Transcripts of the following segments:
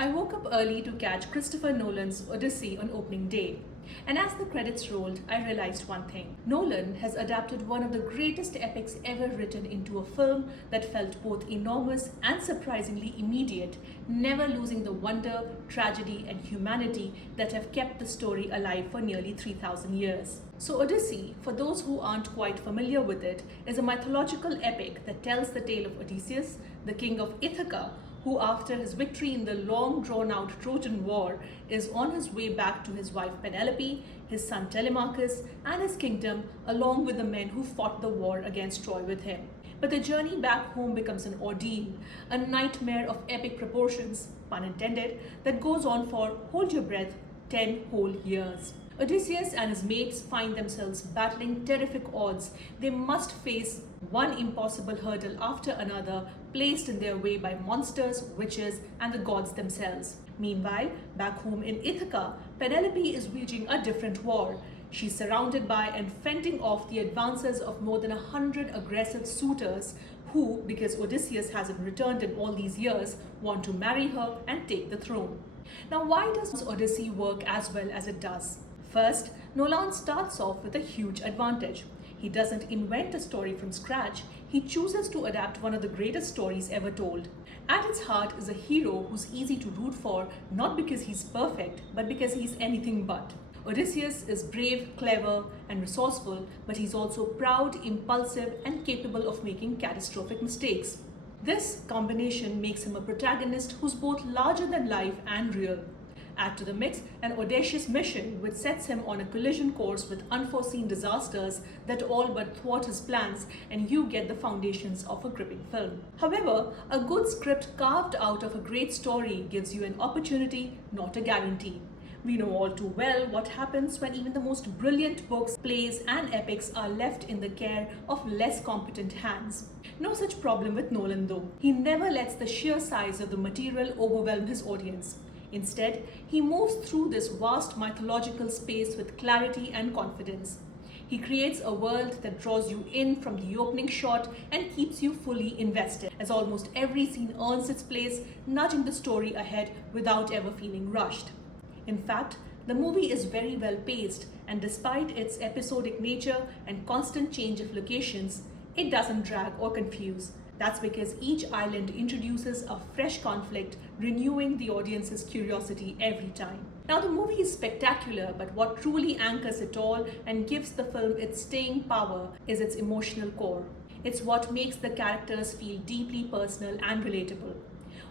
I woke up early to catch Christopher Nolan's Odyssey on opening day. And as the credits rolled, I realized one thing. Nolan has adapted one of the greatest epics ever written into a film that felt both enormous and surprisingly immediate, never losing the wonder, tragedy, and humanity that have kept the story alive for nearly 3,000 years. So, Odyssey, for those who aren't quite familiar with it, is a mythological epic that tells the tale of Odysseus, the king of Ithaca, who after his victory in the long drawn out Trojan War is on his way back to his wife Penelope, his son Telemachus, and his kingdom, along with the men who fought the war against Troy with him. But the journey back home becomes an ordeal, a nightmare of epic proportions, pun intended, that goes on for, hold your breath, 10 whole years. Odysseus and his mates find themselves battling terrific odds. They must face one impossible hurdle after another, placed in their way by monsters, witches, and the gods themselves. Meanwhile, back home in Ithaca, Penelope is waging a different war. She's surrounded by and fending off the advances of more than 100 aggressive suitors who, because Odysseus hasn't returned in all these years, want to marry her and take the throne. Now, why does Odyssey work as well as it does? First, Nolan starts off with a huge advantage. He doesn't invent a story from scratch, he chooses to adapt one of the greatest stories ever told. At its heart is a hero who's easy to root for, not because he's perfect, but because he's anything but. Odysseus is brave, clever, and resourceful, but he's also proud, impulsive, and capable of making catastrophic mistakes. This combination makes him a protagonist who's both larger than life and real. Add to the mix an audacious mission which sets him on a collision course with unforeseen disasters that all but thwart his plans, and you get the foundations of a gripping film. However, a good script carved out of a great story gives you an opportunity, not a guarantee. We know all too well what happens when even the most brilliant books, plays, and epics are left in the care of less competent hands. No such problem with Nolan though. He never lets the sheer size of the material overwhelm his audience. Instead, he moves through this vast mythological space with clarity and confidence. He creates a world that draws you in from the opening shot and keeps you fully invested, as almost every scene earns its place, nudging the story ahead without ever feeling rushed. In fact, the movie is very well paced, and despite its episodic nature and constant change of locations, it doesn't drag or confuse. That's because each island introduces a fresh conflict, renewing the audience's curiosity every time. Now, the movie is spectacular, but what truly anchors it all and gives the film its staying power is its emotional core. It's what makes the characters feel deeply personal and relatable.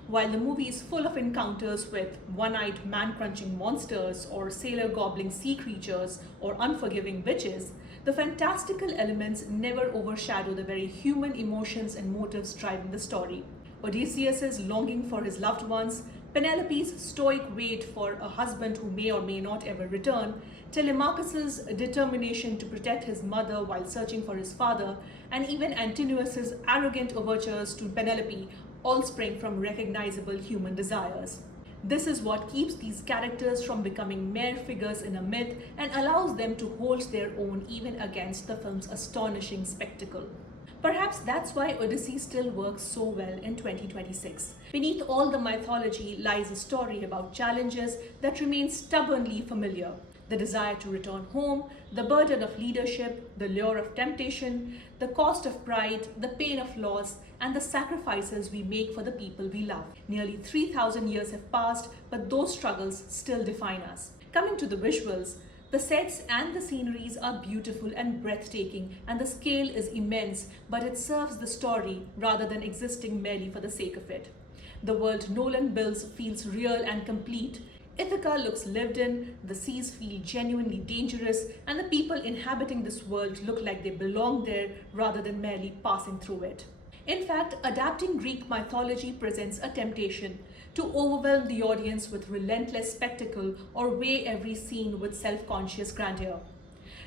While the movie is full of encounters with one-eyed man-crunching monsters or sailor-gobbling sea creatures or unforgiving witches, the fantastical elements never overshadow the very human emotions and motives driving the story. Odysseus' longing for his loved ones, Penelope's stoic wait for a husband who may or may not ever return, Telemachus' determination to protect his mother while searching for his father, and even Antinous' arrogant overtures to Penelope all spring from recognizable human desires. This is what keeps these characters from becoming mere figures in a myth and allows them to hold their own even against the film's astonishing spectacle. Perhaps that's why Odyssey still works so well in 2026. Beneath all the mythology lies a story about challenges that remain stubbornly familiar. The desire to return home, the burden of leadership, the lure of temptation, the cost of pride, the pain of loss, and the sacrifices we make for the people we love. Nearly 3,000 years have passed, but those struggles still define us. Coming to the visuals, the sets and the sceneries are beautiful and breathtaking, and the scale is immense, but it serves the story rather than existing merely for the sake of it. The world Nolan builds feels real and complete. Ithaca looks lived in, the seas feel genuinely dangerous, and the people inhabiting this world look like they belong there rather than merely passing through it. In fact, adapting Greek mythology presents a temptation to overwhelm the audience with relentless spectacle or weigh every scene with self-conscious grandeur.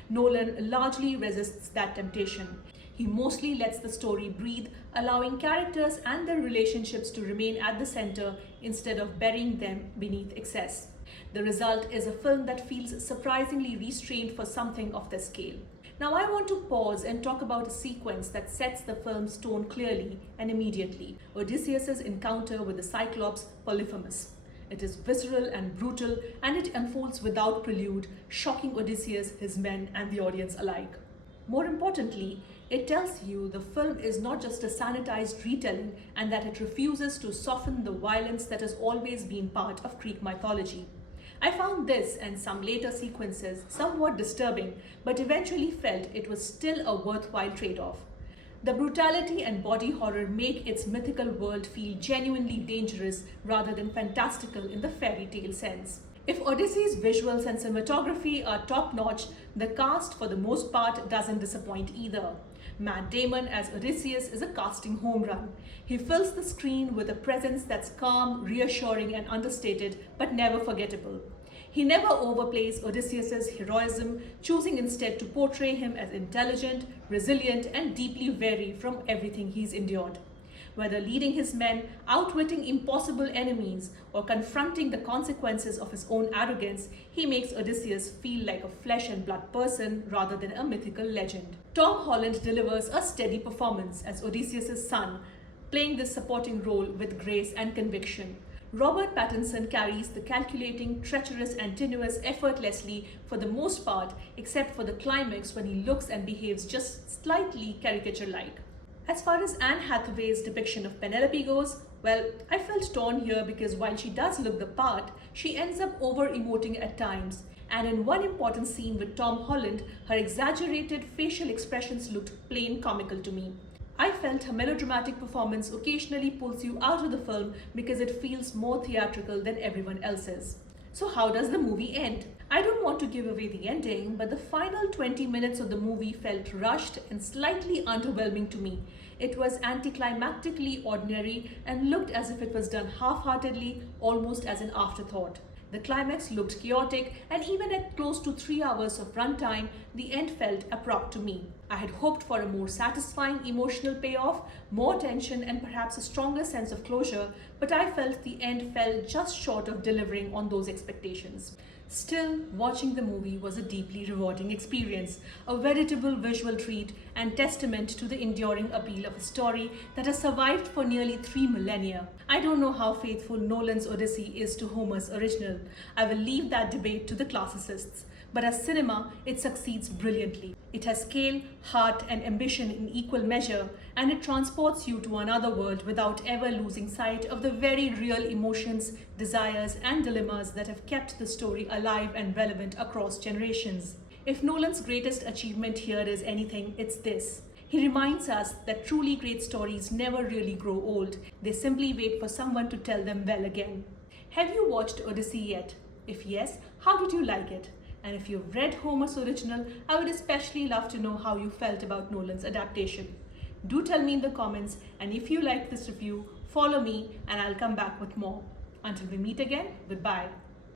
Nolan largely resists that temptation. He mostly lets the story breathe, allowing characters and their relationships to remain at the center instead of burying them beneath excess. The result is a film that feels surprisingly restrained for something of this scale. Now I want to pause and talk about a sequence that sets the film's tone clearly and immediately: Odysseus' encounter with the Cyclops Polyphemus. It is visceral and brutal, and it unfolds without prelude, shocking Odysseus, his men, and the audience alike. More importantly, it tells you the film is not just a sanitized retelling and that it refuses to soften the violence that has always been part of Greek mythology. I found this and some later sequences somewhat disturbing, but eventually felt it was still a worthwhile trade-off. The brutality and body horror make its mythical world feel genuinely dangerous rather than fantastical in the fairy tale sense. If Odyssey's visuals and cinematography are top-notch, the cast for the most part doesn't disappoint either. Matt Damon as Odysseus is a casting home run. He fills the screen with a presence that's calm, reassuring and understated, but never forgettable. He never overplays Odysseus's heroism, choosing instead to portray him as intelligent, resilient and deeply weary from everything he's endured. Whether leading his men, outwitting impossible enemies, or confronting the consequences of his own arrogance, he makes Odysseus feel like a flesh and blood person rather than a mythical legend. Tom Holland delivers a steady performance as Odysseus' son, playing this supporting role with grace and conviction. Robert Pattinson carries the calculating, treacherous and tenuous effortlessly for the most part, except for the climax when he looks and behaves just slightly caricature-like. As far as Anne Hathaway's depiction of Penelope goes, well, I felt torn here because while she does look the part, she ends up over-emoting at times. And in one important scene with Tom Holland, her exaggerated facial expressions looked plain comical to me. I felt her melodramatic performance occasionally pulls you out of the film because it feels more theatrical than everyone else's. So how does the movie end? I don't want to give away the ending, but the final 20 minutes of the movie felt rushed and slightly underwhelming to me. It was anticlimactically ordinary and looked as if it was done half-heartedly, almost as an afterthought. The climax looked chaotic, and even at close to 3 hours of runtime, the end felt abrupt to me. I had hoped for a more satisfying emotional payoff, more tension, and perhaps a stronger sense of closure, but I felt the end fell just short of delivering on those expectations. Still, watching the movie was a deeply rewarding experience, a veritable visual treat and testament to the enduring appeal of a story that has survived for nearly 3 millennia. I don't know how faithful Nolan's Odyssey is to Homer's original. I will leave that debate to the classicists. But as cinema, it succeeds brilliantly. It has scale, heart, and ambition in equal measure, and it transports you to another world without ever losing sight of the very real emotions, desires, and dilemmas that have kept the story alive and relevant across generations. If Nolan's greatest achievement here is anything, it's this. He reminds us that truly great stories never really grow old. They simply wait for someone to tell them well again. Have you watched Odyssey yet? If yes, how did you like it? And if you've read Homer's original, I would especially love to know how you felt about Nolan's adaptation. Do tell me in the comments, and if you liked this review, follow me and I'll come back with more. Until we meet again, goodbye.